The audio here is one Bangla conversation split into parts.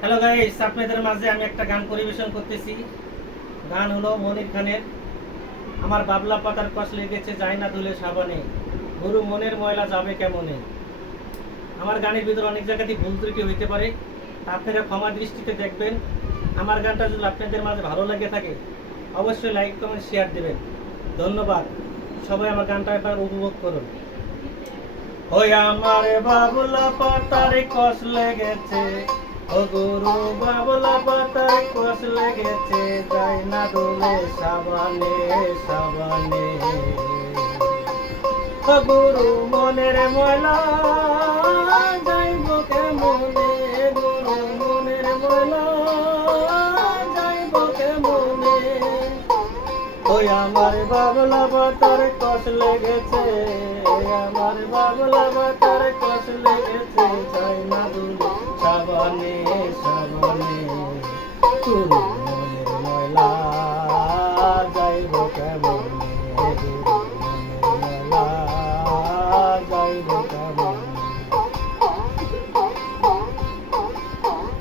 হ্যালো গাইস, আপনাদের মাঝে আমি একটা গান পরিবেশন করতেছি। গান হলো মনির খানের আমার বাবলা পাতার কষ লেগেছে যায় না ধুলে সাবানে, গরু মনের ময়লা যাবে কেমনে। আমার গানের ভিতরে অনেক জায়গাতেই ভুল ত্রুটি হইতে পারে, আপনারা ক্ষমা দৃষ্টিতে দেখবেন। আমার গানটা যদি আপনাদের মাঝে ভালো লাগে থাকে অবশ্যই লাইক কমেন্ট শেয়ার দেবেন। ধন্যবাদ। সবাই আমার গানটা একবার উপভোগ করুন। ওই আমার বাবলা পাতার কষ লেগেছে, ও গুরু বাবলা পাতার কষ লেগেছে যায় না দোলে সাবানে সাবানে, ও গুরু মনের ময়লা যাইব কেমনে, গুরু মনের ময়লা যাইব কেমনে। ওই আমার বাবলা পাতার কষ লেগেছে, আমার বাবলা পাতার কষ লেগেছে যায় না দোলে সাবানে সাবানে, গুরু মনের ময়লা যাইব কেমনে, গুরু মনের ময়লা যাইব কেমনে।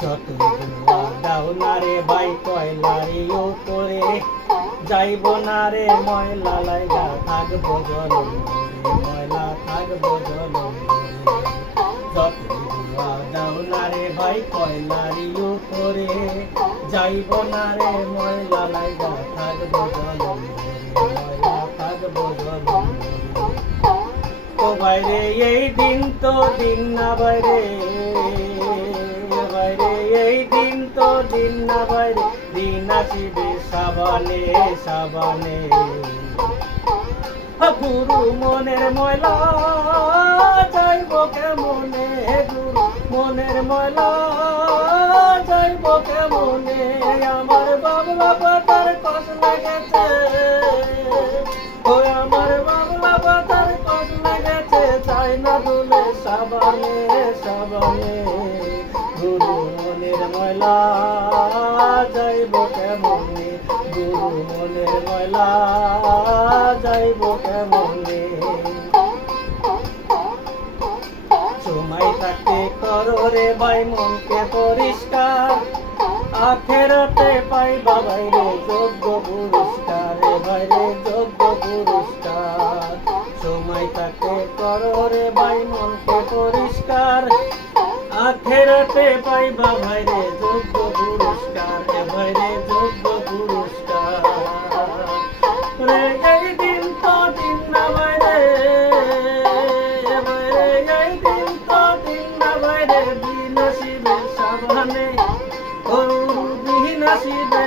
যত দোয়া দাও না রে ভাই কয়লারি উপরে, যাইব না রে ময়লা লাইগা থাকবো জলম ভরে, ময়লা থাকবো জলম ভরে। যত দোয়া দাও না রে ভাই কয়লারি উপরে, যাইব না রে ময়লা লাইগা থাকবো জলম ভরে, ময়লা থাকবো জলম ভরে। ও বাইরে এই দিন তো দিন না বাইরে, বাইরে এই দিন তো দিন না বাইরে, দিন আসিবে সাবানে সাবানে, গুরু মনের ময়লা যাইব কেমনে, গুরু মনের ময়লা যাইব কেমনে। আমার বাবলা পাতার কষ লেগেছে, ও আমার বাবলা পাতার কষ লেগেছে যাই না দুলে সাবানে সাবানে, গুরু মনের ময়লা যাইব কেমনে, গুরু মনের ময়লা যাইব কেমনে। সময় থাকতে করো রে ভাই মনকে পরিষ্কার, আখেরাতে পাইবা বাইরে যোগ্য পুরস্কার, রে বাইরে যোগ্য পুরস্কার। সময় থাকতে করো রে ভাই মনকে পরিষ্কার, আখেরাতে পাইবা ভাইরে যোগ্য পুরস্কার, রে ভাইরে যোগ্য পুরস্কার। রে এই দিন তো দিন না বাইরে, বাইরে এই দিন তো দিন না বাইরে, দিন আসিবে সাবানে, ও দিন আসিবে